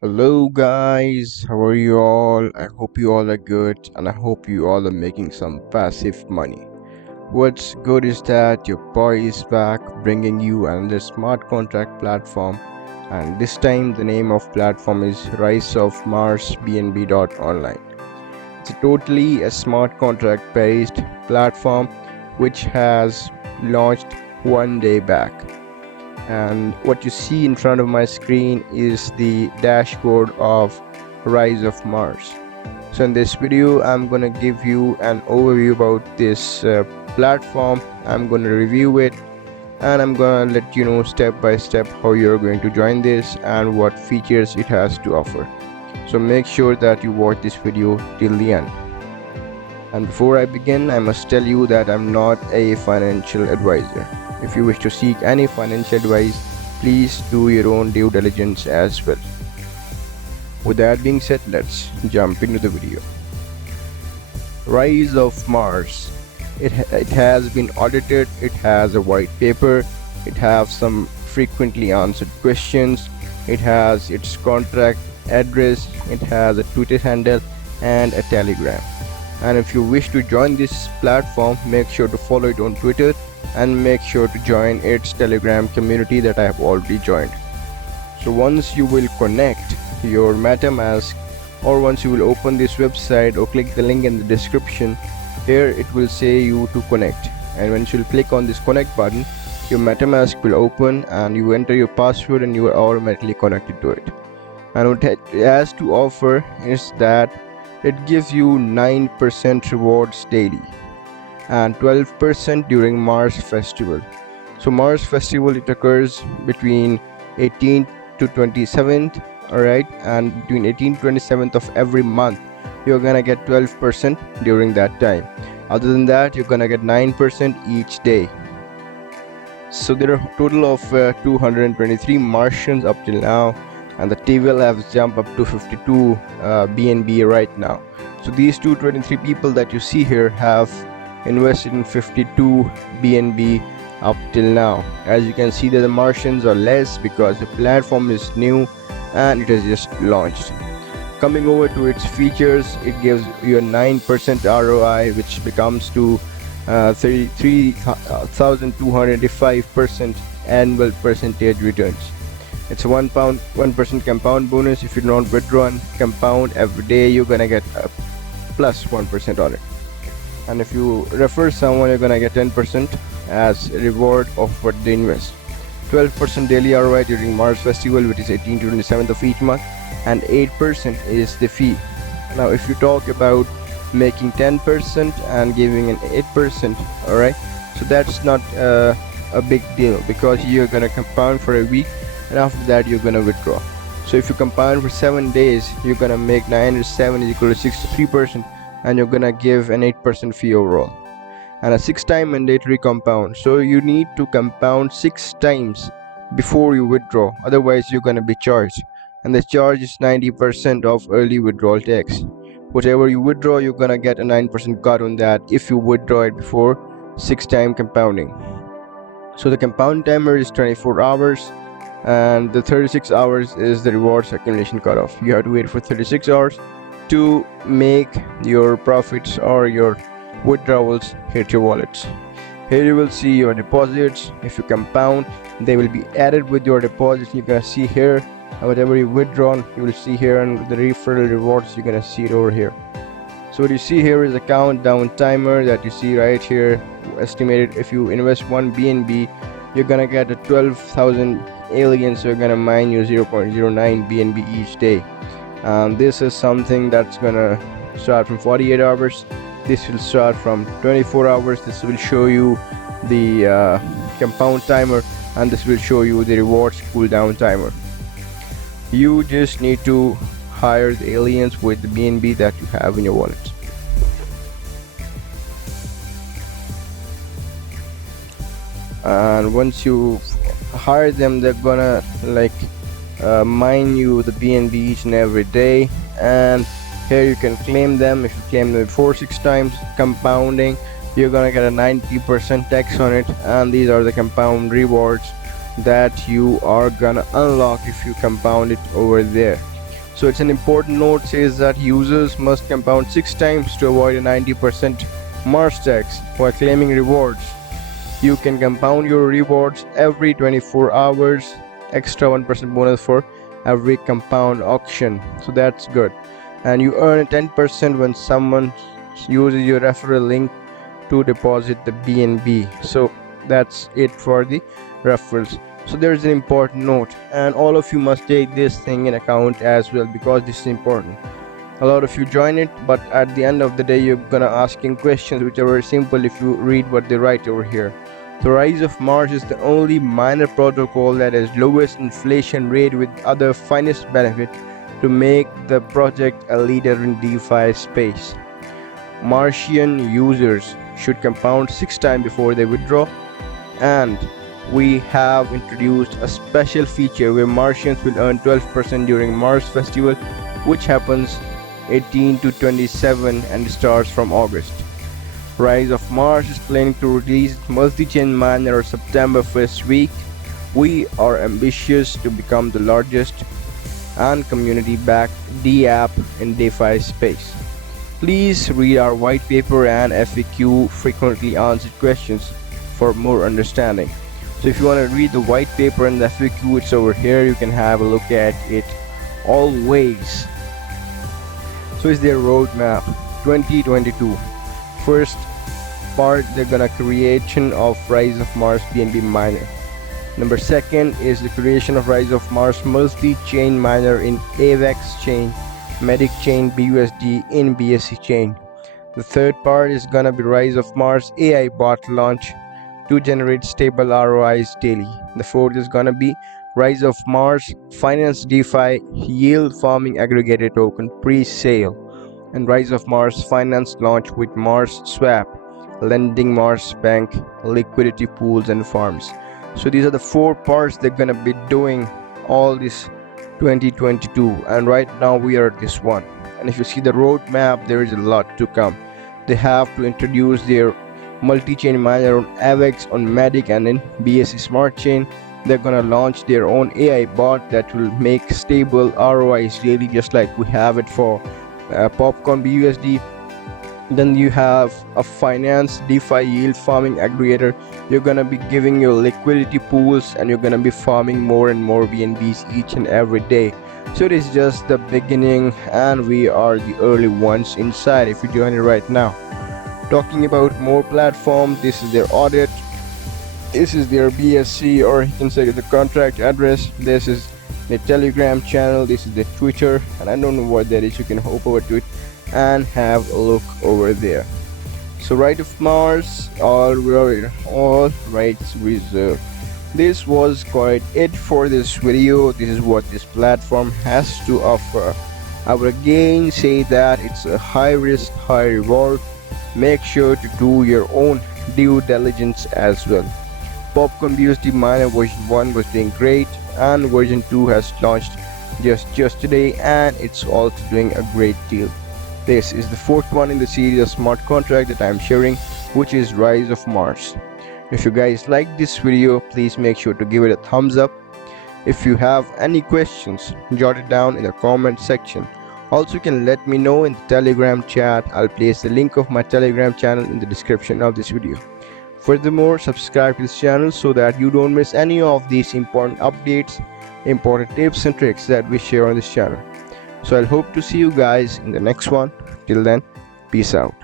Hello guys, how are you all? I hope you all are good and I hope you all are making some passive money. What's good is that your boy is back bringing you another smart contract platform, and this time the name of platform is RISEOFMARSBNB.ONLINE. It's totally a smart contract based platform which has launched one day back, and what you see in front of my screen is the dashboard of Rise of Mars. So in this video I'm gonna give you an overview about this platform. I'm gonna review it and I'm gonna let you know step by step how you're going to join this and what features it has to offer. So make sure that you watch this video till the end. And before I begin, I must tell you that I'm not a financial advisor. If you wish to seek any financial advice, please do your own due diligence as well. With that being said, let's jump into the video. Rise of Mars. It has been audited, it has a white paper, it has some frequently answered questions, it has its contract address, it has a Twitter handle and a Telegram. And if you wish to join this platform, make sure to follow it on Twitter and make sure to join its Telegram community that I have already joined. So once you will connect your MetaMask, or once you will open this website or click the link in the description, here it will say you to connect, and once you will click on this connect button, your MetaMask will open and you enter your password and you are automatically connected to it. And what it has to offer is that it gives you 9% rewards daily and 12% during Mars Festival. So Mars Festival, it occurs between 18th to 27th, alright, and between 18th to 27th of every month you're gonna get 12% during that time. Other than that, you're gonna get 9% each day. So there are a total of 223 Martians up till now, and the TVL has jumped up to 52 BNB right now. So these 223 people that you see here have invested in 52 BNB up till now. As you can see that the Martians are less because the platform is new and it has just launched. Coming over to its features, it gives you a 9% ROI, which becomes to 33,285% annual percentage returns. It's a 1% compound bonus. If you don't withdraw and compound every day, you're gonna get a plus 1% on it. And if you refer someone, you're gonna get 10% as a reward of what they invest. 12% daily ROI during Mars Festival, which is 18th to 27th of each month, and 8% is the fee. Now if you talk about making 10% and giving an 8%, alright, so that's not a big deal because you're gonna compound for a week and after that you're gonna withdraw. So if you compound for 7 days, you're gonna make 9 into 7 is equal to 63%, and you're gonna give an 8% fee overall, and a 6-time mandatory compound. So you need to compound 6 times before you withdraw, otherwise you're gonna be charged, and the charge is 90% of early withdrawal tax. Whatever you withdraw, you're gonna get a 9% cut on that if you withdraw it before 6-time compounding. So the compound timer is 24 hours and the 36 hours is the rewards accumulation cutoff. You have to wait for 36 hours to make your profits or your withdrawals hit your wallets. Here you will see your deposits. If you compound, they will be added with your deposits. You're gonna see here whatever you withdrawn, you will see here, and the referral rewards, you're gonna see it over here. So what you see here is a countdown timer that you see right here. Estimated if you invest 1 BNB, you're gonna get a 12,000 aliens, so you're gonna mine you 0.09 BNB each day. This is something that's gonna start from 48 hours. This will start from 24 hours. This will show you the compound timer, and this will show you the rewards cooldown timer. You just need to hire the aliens with the BNB that you have in your wallet. And once you hire them, they're gonna mine you the BNB each and every day, and here you can claim them. If you claim them 4-6 times compounding, you're gonna get a 90% tax on it, and these are the compound rewards that you are gonna unlock if you compound it over there. So it's an important note, says that users must compound 6 times to avoid a 90% Mars tax while claiming rewards. You can compound your rewards every 24 hours, extra 1% bonus for every compound auction. So that's good. And you earn 10% when someone uses your referral link to deposit the BNB. So that's it for the referrals. So there's an important note, and all of you must take this thing in account as well, because this is important. A lot of you join it, but at the end of the day you're gonna asking questions which are very simple if you read what they write over here. The Rise of Mars is the only miner protocol that has lowest inflation rate with other finest benefit to make the project a leader in DeFi space. Martian users should compound 6 times before they withdraw, and we have introduced a special feature where Martians will earn 12% during Mars Festival, which happens 18 to 27 and starts from August. Rise of Mars is planning to release multi-chain miner on September 1st week. We are ambitious to become the largest and community-backed DApp in DeFi space. Please read our white paper and FAQ, frequently answered questions, for more understanding. So if you want to read the white paper and the FAQ, it's over here. You can have a look at it always. So is their roadmap 2022. First part, they're gonna creation of Rise of Mars BNB miner. Number second is the creation of Rise of Mars multi-chain miner in AVAX chain, Medic chain, BUSD in BSC chain. The third part is gonna be Rise of Mars AI bot launch to generate stable ROIs daily. The fourth is gonna be Rise of Mars Finance DeFi yield farming aggregated token pre-sale, and Rise of Mars Finance launch with Mars Swap, lending Mars Bank, liquidity pools and farms. So these are the 4 parts they're gonna be doing all this 2022, and right now we are at this one. And if you see the roadmap, there is a lot to come. They have to introduce their multi-chain miner on AVAX, on Medic and in BSC Smart Chain. They're gonna launch their own AI bot that will make stable ROIs daily, just like we have it for Popcorn BUSD. Then you have a finance DeFi yield farming aggregator. You're gonna be giving your liquidity pools and you're gonna be farming more and more BNBs each and every day. So it is just the beginning, and we are the early ones inside if you join it right now. Talking about more platforms, this is their audit, this is their BSC, or you can say the contract address, this is the Telegram channel, this is the Twitter, and I don't know what that is. You can hop over to it and have a look over there. So Rise of Mars, all rights reserved. This was quite it for this video. This is what this platform has to offer. I would again say that it's a high risk, high reward. Make sure to do your own due diligence as well. Popcorn BUSD miner version 1 was doing great, and version 2 has launched just yesterday, and it's also doing a great deal. This is the 4th one in the series of smart contract that I'm sharing, which is Rise of Mars. If you guys like this video, please make sure to give it a thumbs up. If you have any questions, jot it down in the comment section. Also, you can let me know in the Telegram chat. I'll place the link of my Telegram channel in the description of this video. Furthermore, subscribe to this channel so that you don't miss any of these important updates, important tips and tricks that we share on this channel. So I'll hope to see you guys in the next one. Till then, peace out.